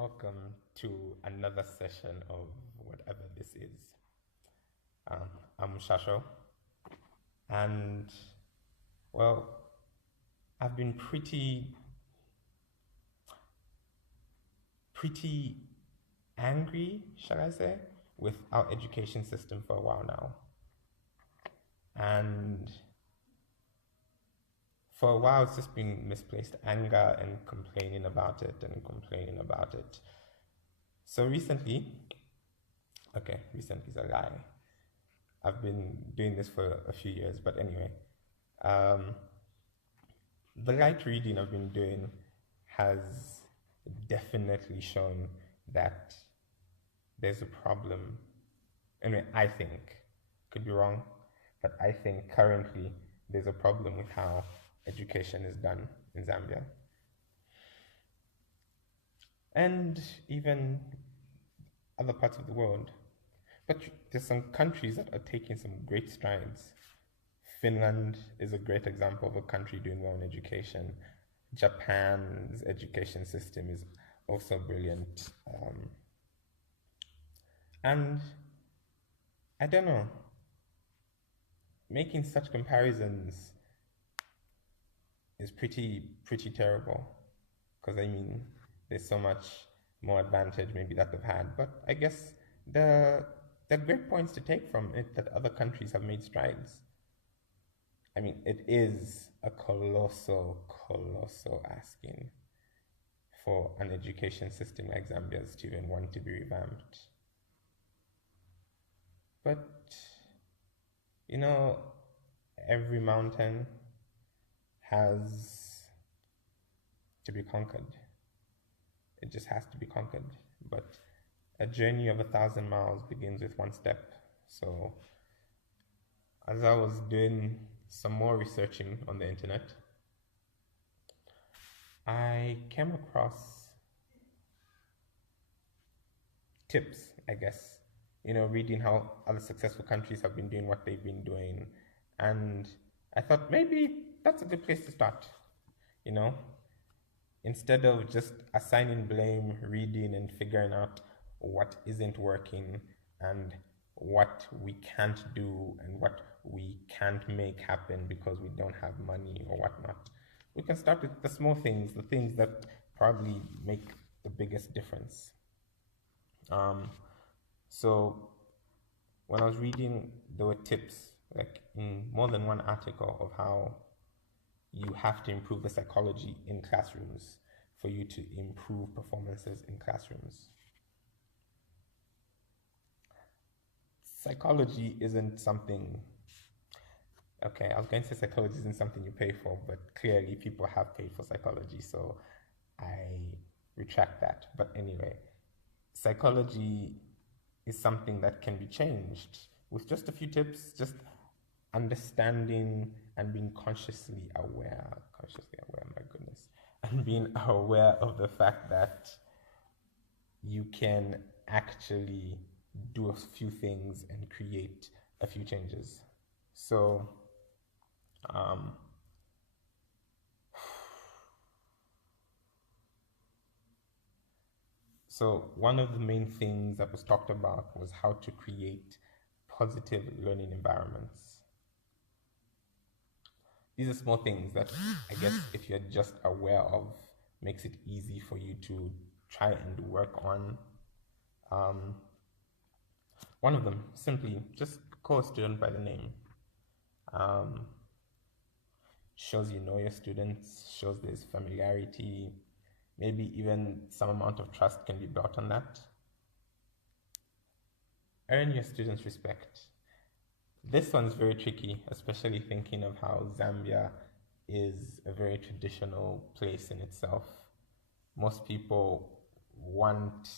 Welcome to another session of whatever this is. I'm Shasho, and well, I've been pretty angry, shall I say, with our education system for a while now. And for a while, it's just been misplaced anger and complaining about it and complaining about it. So recently is a lie. I've been doing this for a few years, but anyway, um, the light reading I've been doing has definitely shown that there's a problem. Anyway, I think, could be wrong, but I think currently there's a problem with how education is done in Zambia. And even other parts of the world. But there's some countries that are taking some great strides. Finland is a great example of a country doing well in education. Japan's education system is also brilliant. And I don't know, making such comparisons is pretty terrible. Because I mean, there's so much more advantage maybe that they've had. But I guess the there are great points to take from it that other countries have made strides. I mean, it is a colossal asking for an education system like Zambia's to even want to be revamped. But, you know, every mountain has to be conquered. It just has to be conquered. But a journey of 1,000 miles begins with one step. So, as I was doing some more researching on the internet, I came across tips, I guess, reading how other successful countries have been doing what they've been doing. And I thought maybe that's a good place to start, you know, instead of just assigning blame, reading and figuring out what isn't working and what we can't do and what we can't make happen because we don't have money or whatnot. We can start with the small things, the things that probably make the biggest difference. Um, so when I was reading, there were tips, like in more than one article, of how you have to improve the psychology in classrooms for you to improve performances in classrooms. Psychology isn't something, okay, I was going to say psychology isn't something you pay for, but clearly people have paid for psychology, so I retract that. But anyway, psychology is something that can be changed with just a few tips, just understanding and being consciously aware, my goodness, and being aware of the fact that you can actually do a few things and create a few changes. So, um, so one of the main things that was talked about was how to create positive learning environments. These are small things that I guess if you're just aware of, makes it easy for you to try and work on. Um, One of them, simply just call a student by the name. Um, Shows you know your students, shows there's familiarity, maybe even some amount of trust can be built on that. Earn your students' respect. This one's very tricky, especially thinking of how Zambia is a very traditional place in itself. Most people want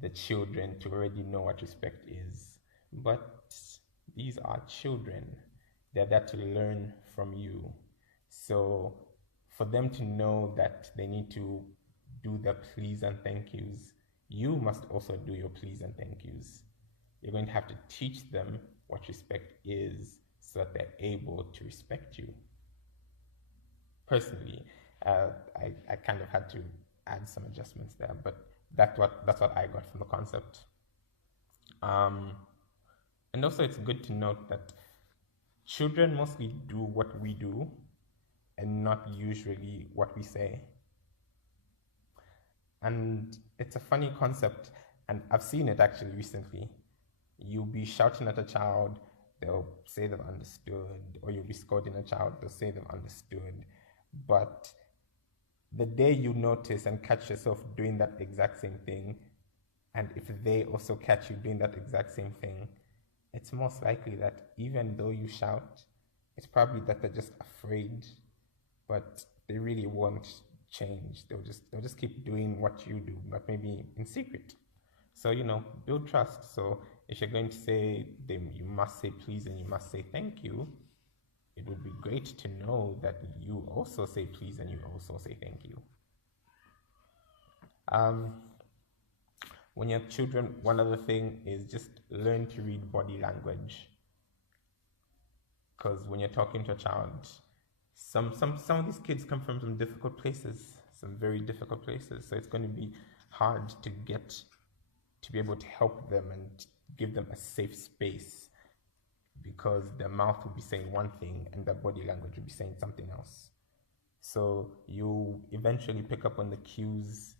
the children to already know what respect is, but these are children. They're there to learn from you. So for them to know that they need to do the please and thank yous, you must also do your please and thank yous. You're going to have to teach them what respect is so that they're able to respect you. Personally, I kind of had to add some adjustments there. But that's what I got from the concept. Um, and also, it's good to note that children mostly do what we do and not usually what we say. And it's a funny concept, and I've seen it actually recently. You'll be shouting at a child, they'll say they've understood, or you'll be scolding a child, they'll say they've understood. But the day you notice and catch yourself doing that exact same thing, and if they also catch you doing that exact same thing, it's most likely that even though you shout, it's probably that they're just afraid, but they really won't change. They'll just keep doing what you do, but maybe in secret. So build trust. So if you're going to say them, you must say please and you must say thank you. It would be great to know that you also say please and you also say thank you. When you have children, one other thing is just learn to read body language. Because when you're talking to a child, some of these kids come from some difficult places, some very difficult places. So it's going to be hard to be able to help them and give them a safe space, because their mouth will be saying one thing and their body language will be saying something else. So you eventually pick up on the cues,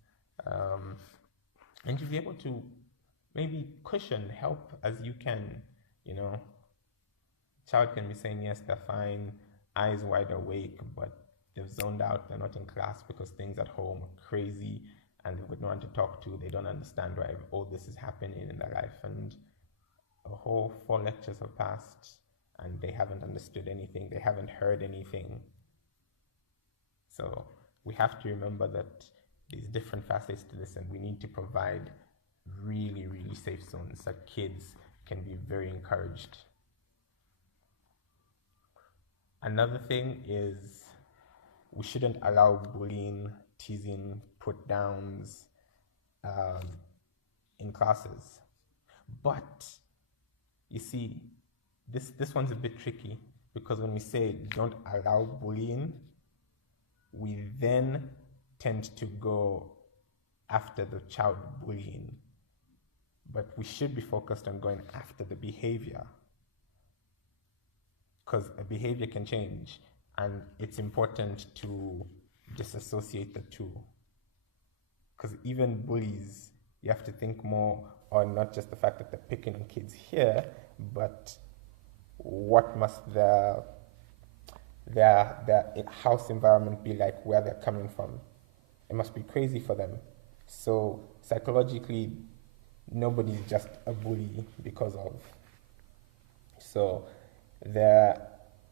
and you'll be able to maybe cushion, help as you can. Child can be saying yes, they're fine, eyes wide awake, but they've zoned out, they're not in class because things at home are crazy and they've got no one to talk to. They don't understand why all this is happening in their life, and a whole 4 lectures have passed and they haven't understood anything, they haven't heard anything. So we have to remember that there's different facets to this, and we need to provide really, really safe zones that kids can be very encouraged. Another thing is we shouldn't allow bullying, teasing, put downs in classes. But you see, this one's a bit tricky, because when we say don't allow bullying, we then tend to go after the child bullying. But we should be focused on going after the behavior, because a behavior can change, and it's important to disassociate the two. Because even bullies, you have to think more on not just the fact that they're picking on kids here, but what must their house environment be like, where they're coming from. It must be crazy for them. So psychologically, nobody's just a bully because of. So they're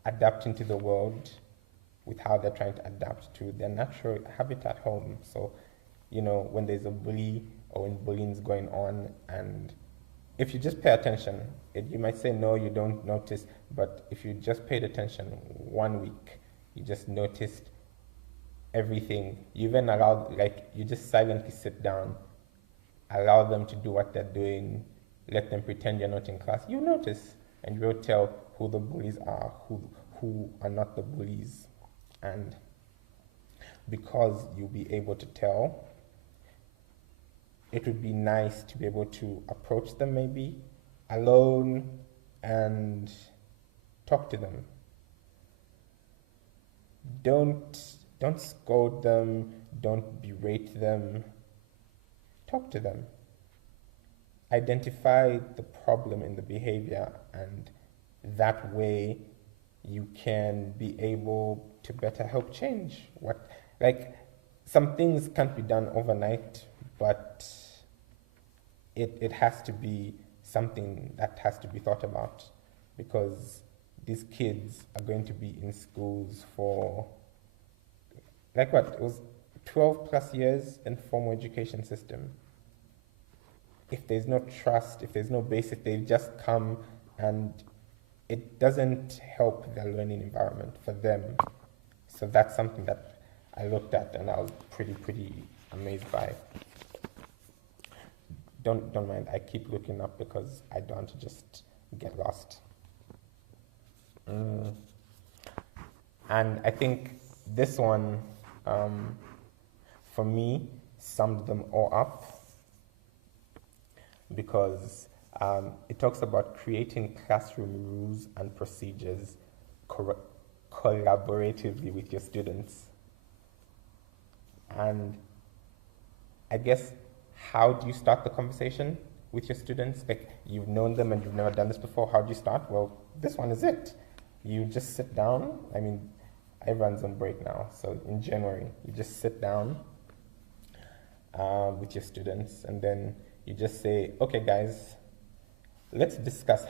adapting to the world with how they're trying to adapt to their natural habitat home. So, when there's a bully or when bullying's going on, and if you just pay attention, you might say no, you don't notice, but if you just paid attention 1 week, you just noticed everything. You even you just silently sit down, allow them to do what they're doing, let them pretend you're not in class. You notice, and you'll tell who the bullies are, who are not the bullies. And because you'll be able to tell, it would be nice to be able to approach them maybe alone and talk to them. Don't scold them, don't berate them. Talk to them. Identify the problem in the behavior, and that way you can be able to better help change some things can't be done overnight, but it has to be something that has to be thought about, because these kids are going to be in schools for it was 12 plus years in formal education system. If there's no trust, if there's no base, if they've just come, and it doesn't help their learning environment for them. So that's something that I looked at and I was pretty amazed by. Don't mind, I keep looking up because I don't want to just get lost. And I think this one, for me, summed them all up because it talks about creating classroom rules and procedures collaboratively with your students. And I guess, how do you start the conversation with your students? Like, you've known them and you've never done this before. How do you start? Well, this one is it. You just sit down. I mean, everyone's on break now, so in January, you just sit down with your students, and then you just say, okay, guys, let's discuss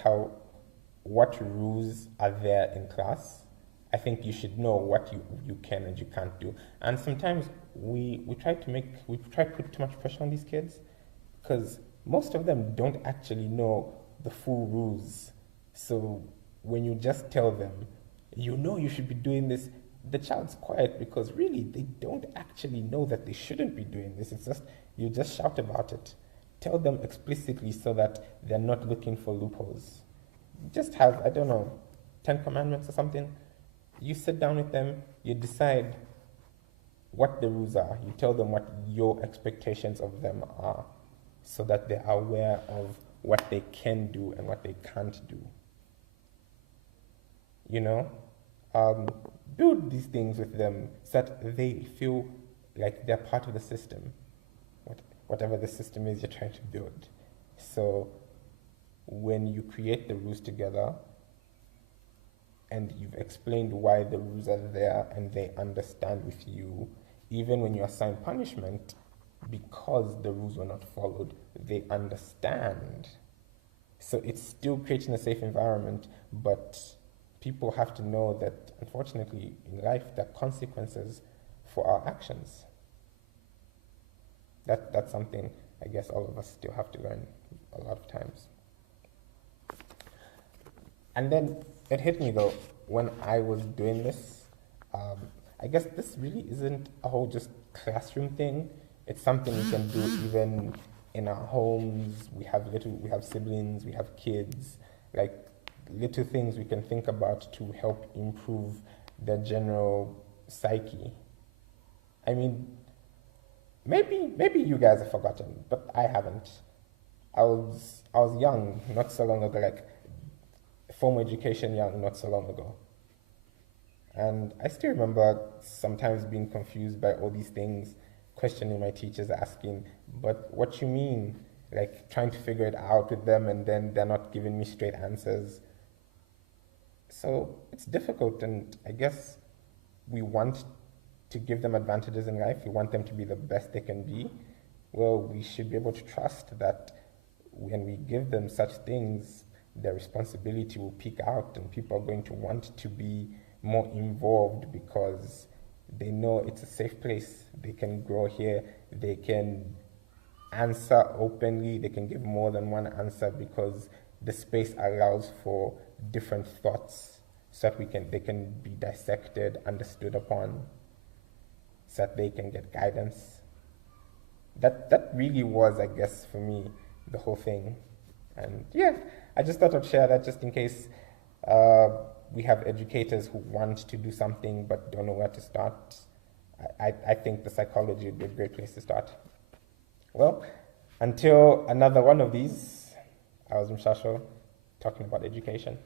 what rules are there in class. I think you should know what you can and you can't do. And sometimes we try to put too much pressure on these kids, because most of them don't actually know the full rules. So when you just tell them, you should be doing this, the child's quiet because really they don't actually know that they shouldn't be doing this. It's just, you just shout about it. Tell them explicitly so that they're not looking for loopholes. Just have, I don't know, 10 commandments or something. You sit down with them, you decide what the rules are. You tell them what your expectations of them are so that they're aware of what they can do and what they can't do. Build these things with them so that they feel like they're part of the system, whatever the system is you're trying to build. So when you create the rules together and you've explained why the rules are there and they understand with you, even when you assign punishment because the rules were not followed, they understand. So it's still creating a safe environment, but people have to know that, unfortunately, in life, there are consequences for our actions. That's something I guess all of us still have to learn a lot of times. And then it hit me, though, when I was doing this. I guess this really isn't a whole just classroom thing. It's something we can do even in our homes. We have siblings, we have kids, like little things we can think about to help improve their general psyche. I mean, maybe you guys have forgotten, but I haven't. I was young not so long ago, like formal education young not so long ago. And I still remember sometimes being confused by all these things, questioning my teachers, asking, but what you mean? Like trying to figure it out with them, and then they're not giving me straight answers. So it's difficult, and I guess we want to give them advantages in life. We want them to be the best they can be. Well, we should be able to trust that when we give them such things, their responsibility will peak out and people are going to want to be more involved because they know it's a safe place. They can grow here. They can answer openly. They can give more than one answer because the space allows for different thoughts so that they can be dissected, understood upon, so that they can get guidance. That really was, I guess, for me, the whole thing. And yeah, I just thought I'd share that just in case we have educators who want to do something but don't know where to start. I think the psychology would be a great place to start. Well, until another one of these, I was Mshasho talking about education.